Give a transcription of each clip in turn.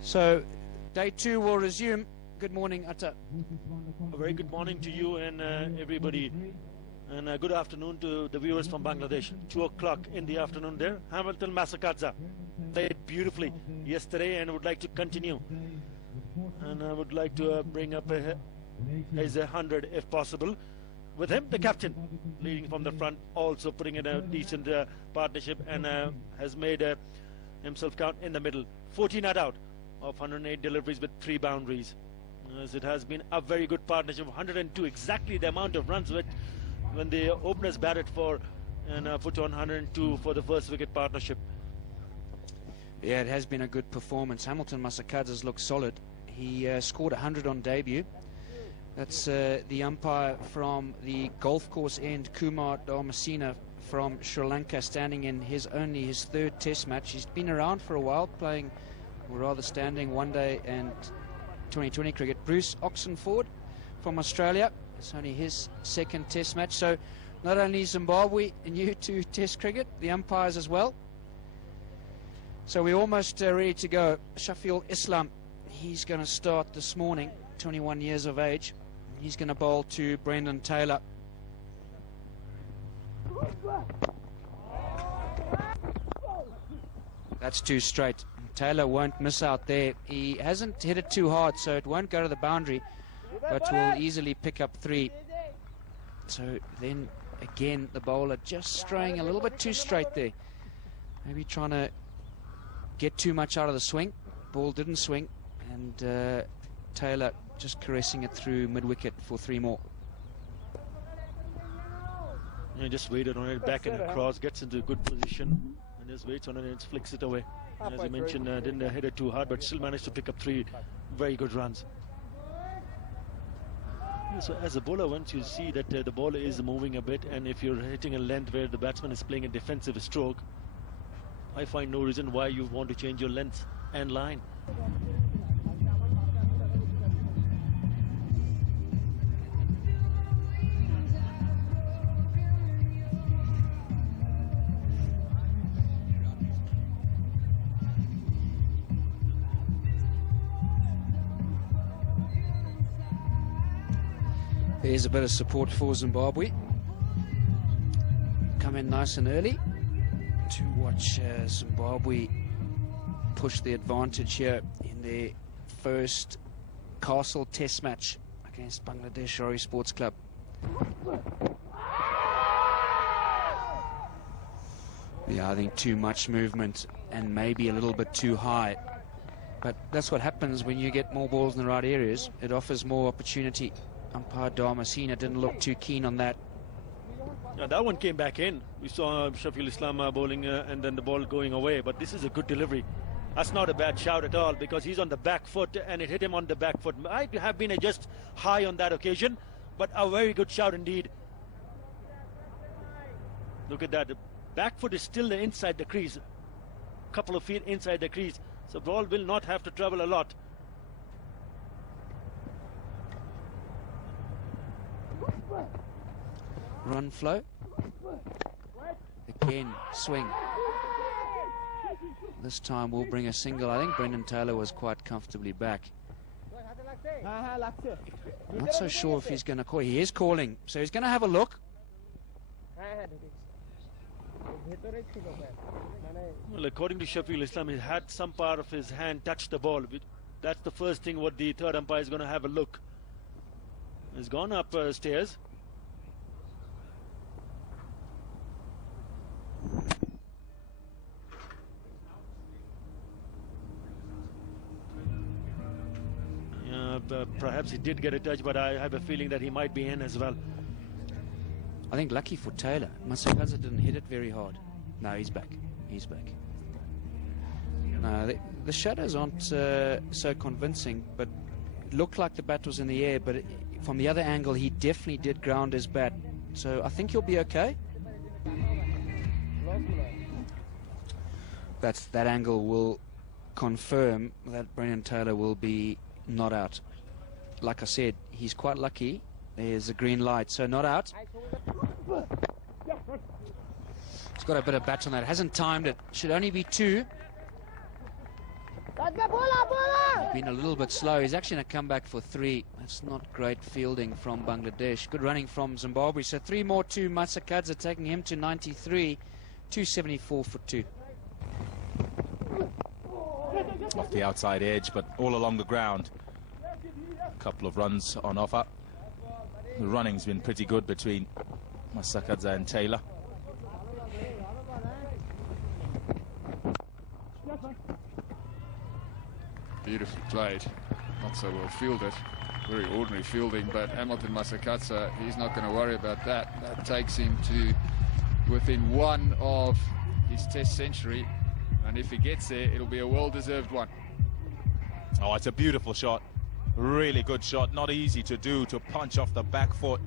So, day two will resume. Good morning, Atta. A very good morning to you and everybody, and good afternoon to the viewers from Bangladesh. 2 o'clock in the afternoon there. Hamilton Masakadza played beautifully yesterday and would like to continue. And I would like to bring up his 100 if possible. With him, the captain, leading from the front, also putting in a decent partnership and has made himself count in the middle. 14 not out of 108 deliveries with 3 boundaries. As it has been a very good partnership, 102, exactly the amount of runs when the openers batted for and put on 102 for the first wicket partnership. Yeah, it has been a good performance. Hamilton Masakadza's looked solid. He scored 100 on debut. That's the umpire from the golf course end, Kumar Dharmasena from Sri Lanka, standing in his 3rd test match. He's been around for a while, playing, or rather standing, one day and 2020 cricket. Bruce Oxenford from Australia, it's only his 2nd test match. So not only Zimbabwe new to test cricket, the umpires as well. So we're almost ready to go. Shafiul Islam, he's going to start this morning, 21 years of age. He's going to bowl to Brendan Taylor. That's 2 straight. Taylor won't miss out there. He hasn't hit it too hard, so it won't go to the boundary, but will easily pick up 3. So then again, the bowler just straying a little bit too straight there. Maybe trying to get too much out of the swing. Ball didn't swing, and Taylor just caressing it through mid-wicket for 3 more. He just waited on it, back and across, gets into a good position, and just waits on it and flicks it away. And as I mentioned, didn't hit it too hard, but still managed to pick up 3 very good runs. Yeah, so as a bowler, once you see that the ball is moving a bit, and if you're hitting a length where the batsman is playing a defensive stroke, I find no reason why you want to change your length and line. There's a bit of support for Zimbabwe. Come in nice and early to watch Zimbabwe push the advantage here in their first Castle Test match against Bangladesh Rory Sports Club. Yeah, I think too much movement and maybe a little bit too high. But that's what happens when you get more balls in the right areas. It offers more opportunity. Umpire Dharmasena didn't look too keen on that. Yeah, that one came back in. We saw Shafiul Islam bowling and then the ball going away. But this is a good delivery. That's not a bad shout at all, because he's on the back foot and it hit him on the back foot. Might have been just high on that occasion, but a very good shout indeed. Look at that. The back foot is still inside the crease. A couple of feet inside the crease. So ball will not have to travel a lot. Run flow. Again, swing. This time we'll bring a single. I think Brendan Taylor was quite comfortably back. Not so sure if he's going to call. He is calling, so he's going to have a look. Well, according to Shafiul Islam, he had some part of his hand touch the ball. That's the first thing what the third umpire is going to have a look. He's gone up stairs. Perhaps he did get a touch, but I have a feeling that he might be in as well. I think lucky for Taylor, Masakadza didn't hit it very hard. No, he's back. He's back. No, the shadows aren't so convincing, but it looked like the bat was in the air, but from the other angle, he definitely did ground his bat. So I think he'll be okay. That angle will confirm that Brendan Taylor will be not out. Like I said, he's quite lucky. There's a green light, so not out. He's got a bit of bat on that. Hasn't timed it. Should only be 2. Been a little bit slow. He's actually going to come back for 3. That's not great fielding from Bangladesh. Good running from Zimbabwe. So 3 more to Masakadza, taking him to 93, 274 for 2. Off the outside edge, but all along the ground. A couple of runs on offer. The running's been pretty good between Masakadza and Taylor. Beautifully played, not so well fielded, very ordinary fielding, but Hamilton Masakadza, he's not going to worry about that. That takes him to within 1 of his test century, and if he gets there, it'll be a well-deserved one. Oh, it's a beautiful shot, really good shot, not easy to do, to punch off the back foot.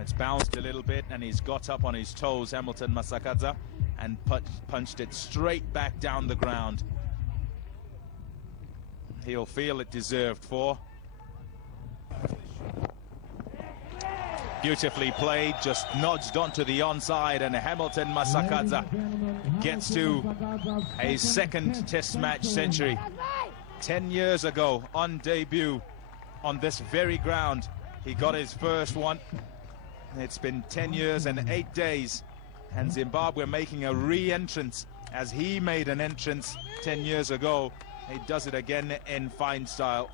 It's bounced a little bit and he's got up on his toes, Hamilton Masakadza, and punched it straight back down the ground. He'll feel it deserved for. Beautifully played, just nudged onto the onside, and Hamilton Masakadza gets to a 2nd test match century. 10 years ago on debut on this very ground, he got his first one. It's been 10 years and 8 days, and Zimbabwe making a re-entrance as he made an entrance 10 years ago. He does it again in fine style.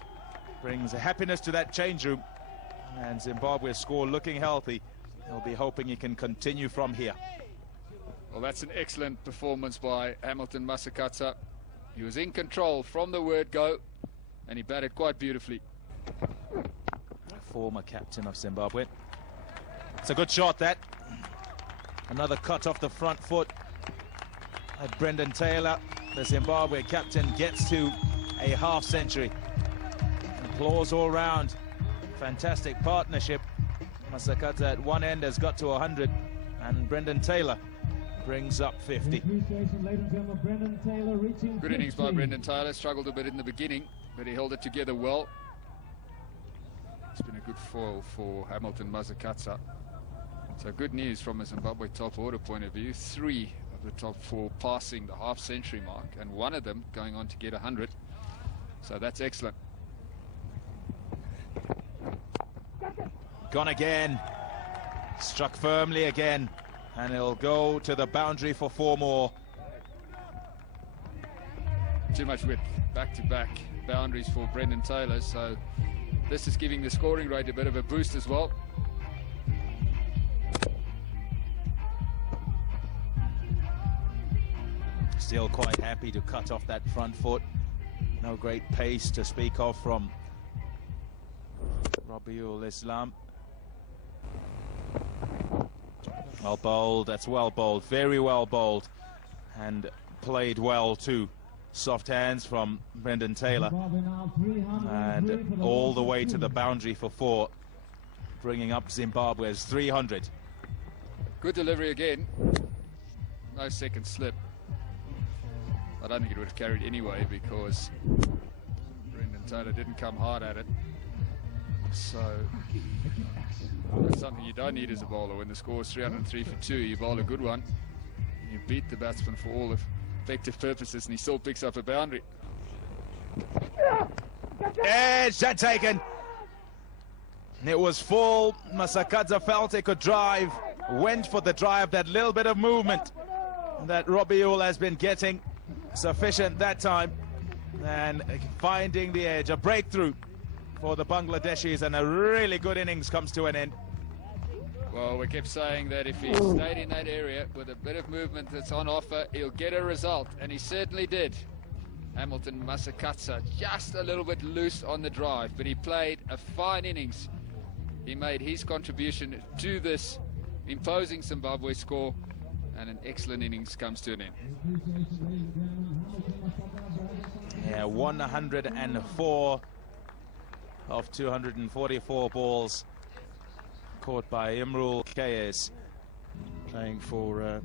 Brings happiness to that change room. And Zimbabwe's score looking healthy. He'll be hoping he can continue from here. Well, that's an excellent performance by Hamilton Masakadza. He was in control from the word go, and he batted quite beautifully. Former captain of Zimbabwe. It's a good shot, that. Another cut off the front foot. Brendan Taylor, the Zimbabwe captain, gets to a half century. Applause all round. Fantastic partnership. Masakadza at one end has got to 100, and Brendan Taylor brings up 50. Good innings by Brendan Taylor. Struggled a bit in the beginning, but he held it together well. It's been a good foil for Hamilton Masakadza. So good news from a Zimbabwe top order point of view. 3 of the top 4 passing the half-century mark, and 1 of them going on to get 100. So that's excellent. Gone again. Struck firmly again. And he'll go to the boundary for 4 more. Too much width. Back-to-back boundaries for Brendan Taylor. So this is giving the scoring rate a bit of a boost as well. Still quite happy to cut off that front foot. No great pace to speak of from Rabiul Islam. Well bowled, that's well bowled, very well bowled, and played well too. Soft hands from Brendan Taylor, and all the way to the boundary for 4, bringing up Zimbabwe's 300. Good delivery again. No second slip. I don't think it would have carried anyway because Brendan Taylor didn't come hard at it. So that's something you don't need as a bowler. When the score is 303 for 2, you bowl a good one, you beat the batsman for all effective purposes, and he still picks up a boundary. Edge that taken. It was full. Masakadza felt he could drive, went for the drive. That little bit of movement that Rabiul has been getting, sufficient that time, and finding the edge. A breakthrough for the Bangladeshis, and a really good innings comes to an end. Well, we kept saying that if he stayed in that area with a bit of movement that's on offer, he'll get a result, and he certainly did. Hamilton Masakadza just a little bit loose on the drive, but he played a fine innings. He made his contribution to this imposing Zimbabwe score, and an excellent innings comes to an end. Yeah, 104 of 244 balls caught by Imrul Kayes. Playing for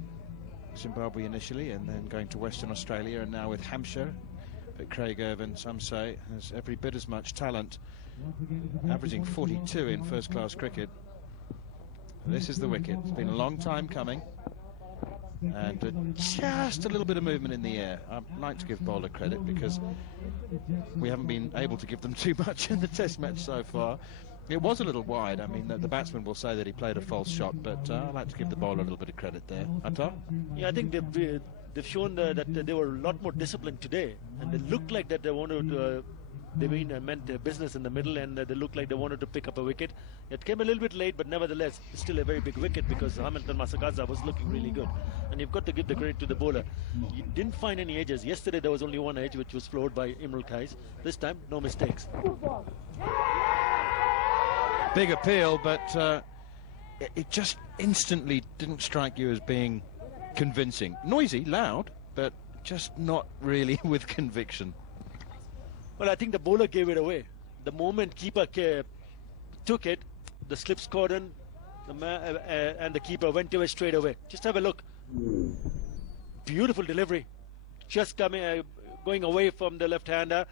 Zimbabwe initially, and then going to Western Australia, and now with Hampshire. But Craig Irvin, some say, has every bit as much talent, averaging 42 in first-class cricket. This is the wicket. It's been a long time coming. and just a little bit of movement in the air. I'd like to give bowler credit because we haven't been able to give them too much in the Test match so far. It was a little wide. I mean, the batsman will say that he played a false shot, but I'd like to give the bowler a little bit of credit there. Atar? Yeah, I think they've shown that they were a lot more disciplined today, and they looked like that they wanted to. They meant their business in the middle, and they looked like they wanted to pick up a wicket. It came a little bit late, but nevertheless, it's still a very big wicket because Hamilton Masakadza was looking really good. And you've got to give the credit to the bowler. You didn't find any edges. Yesterday there was only one edge, which was floored by Imrul Kais. This time, no mistakes. Big appeal, but it just instantly didn't strike you as being convincing. Noisy, loud, but just not really with conviction. Well, I think the bowler gave it away. The moment keeper took it, the slips caught in, and the keeper went away straight away. Just have a look. Beautiful delivery. Just going away from the left-hander.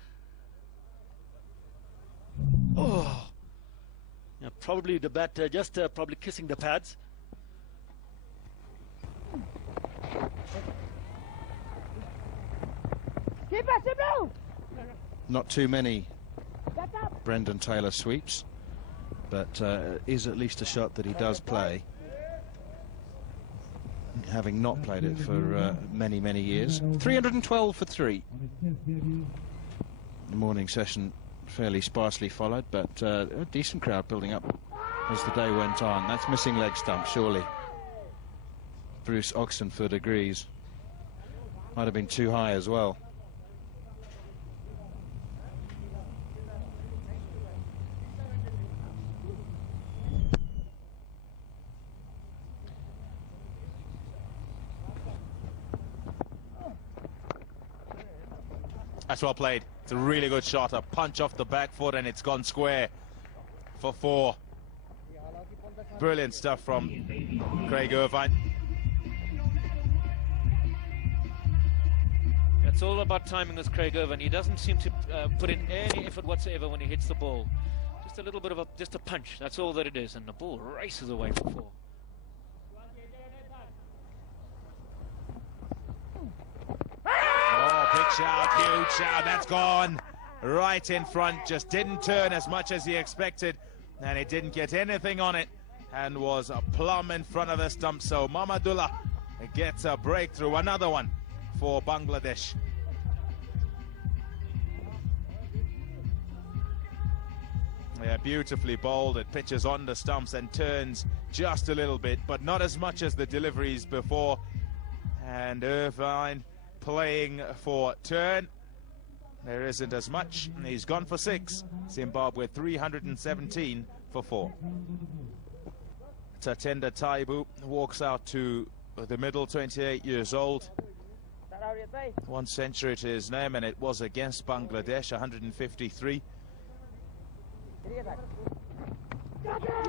Oh, yeah, probably the bat just probably kissing the pads. Not too many Brendan Taylor sweeps, but is at least a shot that he does play, having not played it for many, many years. 312 for 3. The morning session fairly sparsely followed, but a decent crowd building up as the day went on. That's missing leg stump, surely. Bruce Oxenford agrees. Might have been too high as well. That's well played. It's a really good shot. A punch off the back foot, and it's gone square for 4. Brilliant stuff from Craig Irvine. It's all about timing with Craig Irvine. He doesn't seem to put in any effort whatsoever when he hits the ball. Just a little bit of just a punch. That's all that it is, and the ball races away for 4. Oh, big shout, huge shout. That's gone right in front. Just didn't turn as much as he expected, and he didn't get anything on it, and was plumb in front of the stump. So Mamadullah gets a breakthrough, another one for Bangladesh. Yeah, beautifully bowled. It pitches on the stumps and turns just a little bit, but not as much as the deliveries before. And Irvine playing for turn. There isn't as much. He's gone for 6. Zimbabwe 317 for 4. Tatenda Taibu walks out to the middle, 28 years old. 1 century to his name, and it was against Bangladesh, 153.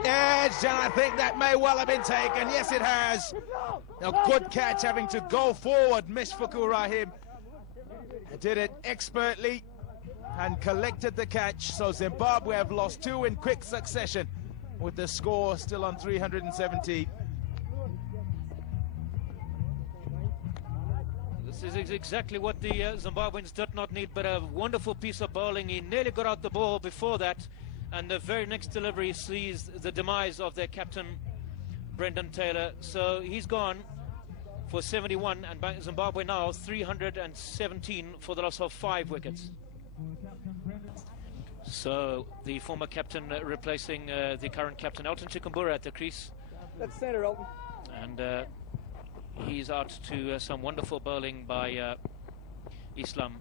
Edge, and I think that may well have been taken. Yes, it has. A good catch, having to go forward. Mishfukur Rahim did it expertly and collected the catch. So Zimbabwe have lost 2 in quick succession, with the score still on 317. This is exactly what the Zimbabweans did not need, but a wonderful piece of bowling. He nearly got out the ball before that, and the very next delivery sees the demise of their captain, Brendan Taylor. So he's gone for 71, and Zimbabwe now 317 for the loss of 5 wickets. So the former captain replacing the current captain, Elton Chikumbura, at the crease. Let's center, Elton. And he's out to some wonderful bowling by Islam.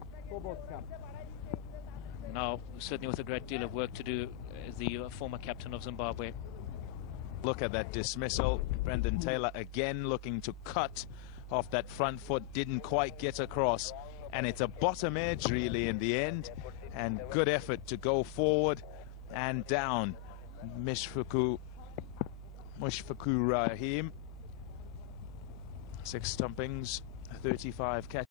Now, certainly with a great deal of work to do, the former captain of Zimbabwe. Look at that dismissal. Brendan Taylor again looking to cut off that front foot, didn't quite get across, and it's a bottom edge really in the end, and good effort to go forward and down. Mishfukur Rahim, 6 stumpings, 35 catches.